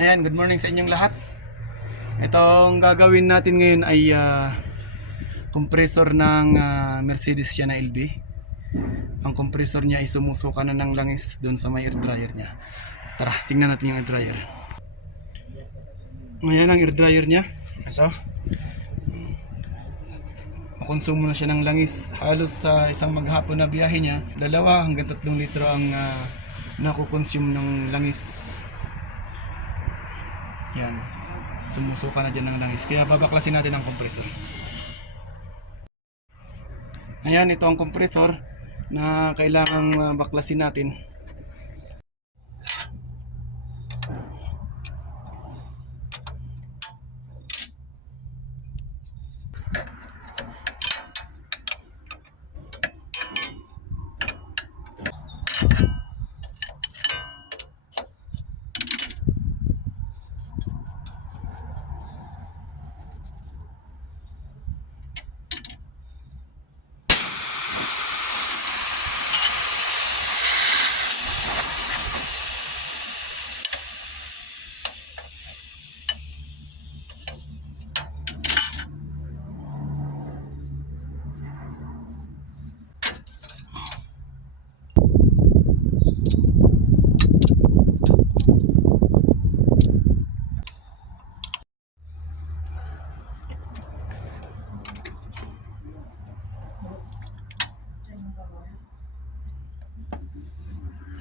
Ayan, good morning sa inyong lahat. Itong gagawin natin ngayon ay compressor ng Mercedes siya na LB. Ang compressor niya ay sumusuka na ng langis doon sa may air dryer niya. Tara, tingnan natin yung air dryer. Ngayon ang air dryer niya. So, makonsumo na siya ng langis. Halos sa isang maghapon na biyahe niya, 2 hanggang 3 litro ang nakukonsume ng langis. Yan. Sumusuka na dyan ng langis. Kaya babaklasin natin ang compressor. Ayan, ito ang compressor na kailangang baklasin natin.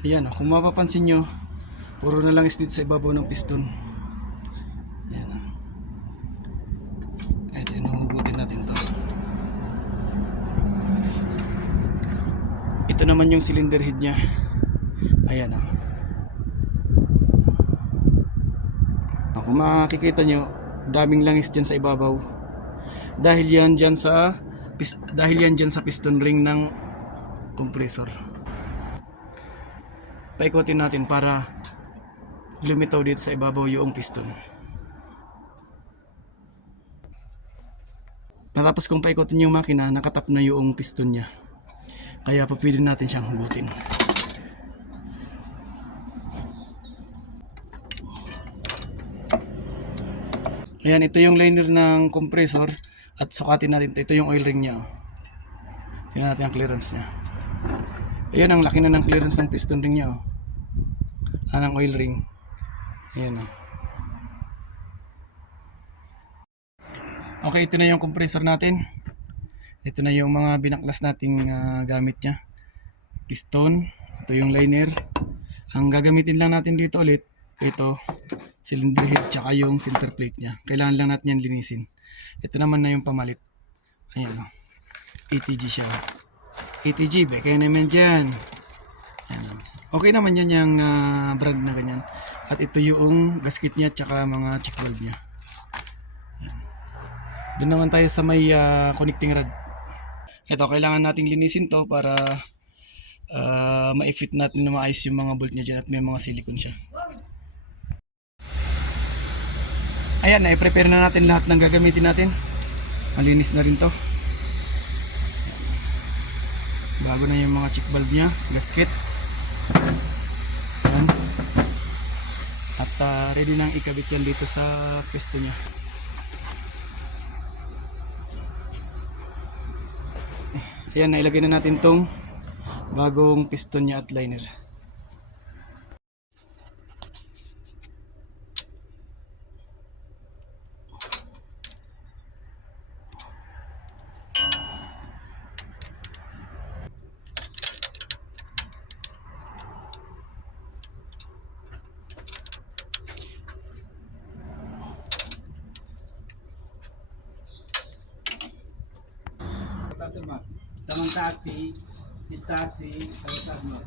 Ayan, kung mapapansin nyo, puro na langis dito sa ibabaw ng piston. Ayan. Ito, inuhugutin natin to. Ito naman yung cylinder head nya. Ayan. Kung makikita nyo, daming langis dyan sa ibabaw. Dahil yan dyan sa piston ring ng compressor. Paikutin natin para lumitaw dito sa ibabaw yung piston. Natapos kong paikutin yung makina, nakatap na yung piston nya. Kaya pa pwede natin siyang hugutin. Ayan, ito yung liner ng compressor at sukatin natin. Ito yung oil ring nya. Tingnan natin ang clearance nya. Ayan, ang laki na ng clearance ng piston ring nya. Ang oil ring. Ayan. Okay, ito na yung compressor natin. Ito na yung mga binaklas nating gamit nya. Piston. Ito yung liner. Ang gagamitin lang natin dito ulit, ito, cylinder head tsaka yung center plate nya. Kailangan lang natin yan linisin. Ito naman na yung pamalit. Ayan o. ATG siya. ATG, kaya naman dyan. Ayan o. Okay naman yan yung brand na ganyan. At ito yung gasket nya tsaka mga check valve nya. Ayan. Doon naman tayo sa may connecting rod. Ito, kailangan nating linisin to para ma-fit natin na maayos yung mga bolt nya dyan at may mga silicone siya. Ayan, na-prepare na natin lahat ng gagamitin natin. Malinis na rin to. Bago na yung mga check valve nya, gasket. Ayan. At ready nang ikabit yan dito sa pwesto nya. Ayan, nailagay na natin tong bagong piston nya at liner. Tamang taxi, si taxi, talas mo.